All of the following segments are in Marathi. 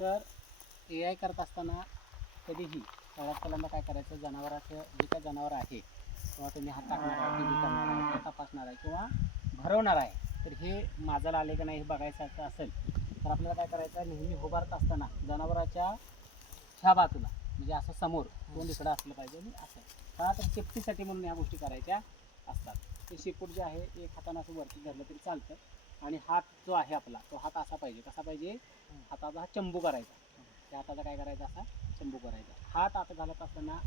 तर AI करत असताना कधीही सगळ्यात पहिल्यांदा काय करायचं, जनावराचं जे काय जनावर आहे किंवा तुम्ही हात टाकणार आहे, टी व्ही करणार आहे किंवा तपासणार आहे किंवा भरवणार आहे, तर हे माझाला आले का नाही हे बघायचं असेल तर आपल्याला काय करायचं, नेहमी उभारत असताना जनावराच्या ह्या बाजूला म्हणजे असं समोर तोंड इकडं असलं पाहिजे आणि असं का तर सेफ्टीसाठी म्हणून ह्या गोष्टी करायच्या असतात. ते शेपूट जे आहे एक हातानं असं वरती धरलं तरी चालतं आणि हात जो आहे आपला तो हात असा पाहिजे, कसा पाहिजे, हाताचा हा चंबू करायचा, त्या हाताचा काय करायचा, असा चंबू करायचा. हात आता घालत असताना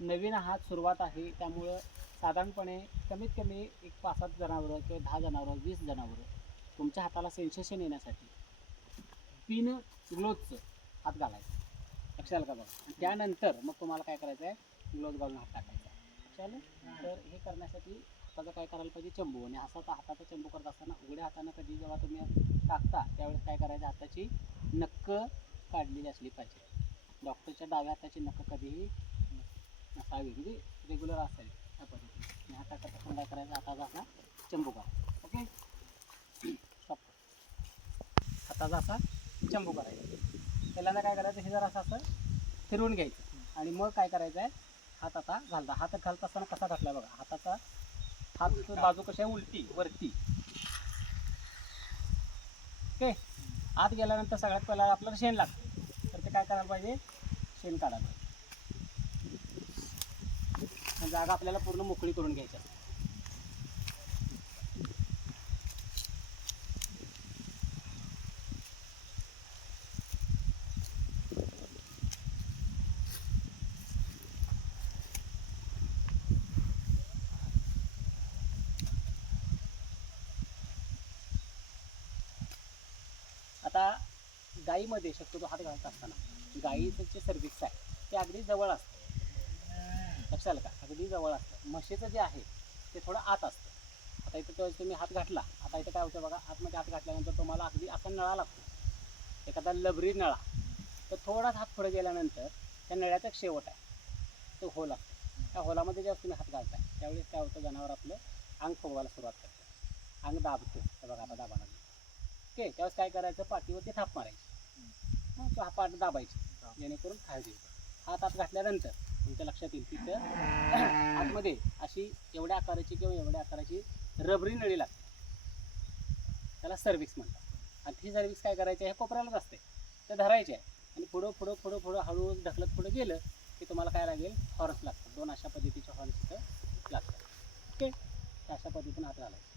नवीन हात सुरुवात आहे त्यामुळं साधारणपणे कमीत कमी एक 5-7 जनावरं किंवा 10 जनावरं 20 जनावरं तुमच्या हाताला सेन्सेशन येण्यासाठी पिन ग्लोजचं हात घालायचं, लक्षात का बघा. आणि त्यानंतर मग तुम्हाला काय करायचं आहे, ग्लोज घालून हात टाकायचा, लक्षात. तर हे करण्यासाठी हाताचा काय करायला पाहिजे, चंबू. आणि हाताचा चंबू करत असताना उघड्या हातानं कधी जेव्हा तुम्ही टाकता त्यावेळेस काय करायचं, हाताची नक्क काढलेली असली पाहिजे. डॉक्टरच्या डाव्या हाताची नक्क कधीही नसावी, म्हणजे रेग्युलर असावी त्या पद्धतीने. आणि हाताचा पण काय करायचं, हाताचा असा चंबू करा. Okay, stop. हाताचा असा चंबू करायचा. पहिल्यांदा काय करायचं, हे जर असं फिरवून घ्यायचं आणि मग काय करायचं आहे, हात आता घालता. हात घालत असताना कसा घातला बघा, हाताचा हात बाजू कशी आहे, उलटी वरती. ओके, आत गेल्यानंतर सगळ्यात पहिला आपल्याला शेण लागतं, तर ते काय करायला पाहिजे, शेण काढायला पाहिजे. जागा आपल्याला पूर्ण मोकळी करून घ्यायची असते. आता गाईमध्ये शक्यतो हात घालत असताना गाईचं जे सर्व्हिस आहे ते अगदी जवळ असतं, लक्षात का, अगदी जवळ असतं. म्हशीचं जे आहे ते थोडं आत असतं. आता इथं तेव्हा तुम्ही हात घातला, आता इथं काय होतं बघा, आतमध्ये हात घातल्यानंतर तुम्हाला अगदी असा नळा लागतो, एखादा लबरी नळा. तर थोडाच हात पुढे गेल्यानंतर त्या नळ्याचा एक शेवट आहे, तो होल असतो. त्या होलामध्ये जेव्हा तुम्ही हात घालताय त्यावेळेस काय होतं, जनावर आपलं अंग फुगवायला सुरुवात करतं, अंग दाबतं. तर बघा आता दाबा लागलं. ओके, त्यावेळेस काय करायचं, पाठीवरती थाप मारायची, हा पाठ दाबायची, जेणेकरून खायची. हात आत घातल्यानंतर तुमच्या लक्षात येईल तिथं आतमध्ये अशी एवढ्या आकाराची किंवा एवढ्या आकाराची रबरी नळी लागते, त्याला सर्व्हिस म्हणतात. आणि ती सर्व्हिस काय करायची आहे, कोपऱ्यालाच असते, ते धरायचे आहे आणि पुढं पुढं पुढं पुढं हळूहळू ढकलत पुढं गेलं की तुम्हाला काय लागेल, हॉर्न्स लागतात. 2 अशा पद्धतीचे हॉर्न्स तिथं लागतात. ओके, अशा पद्धतीने हात घालायचे.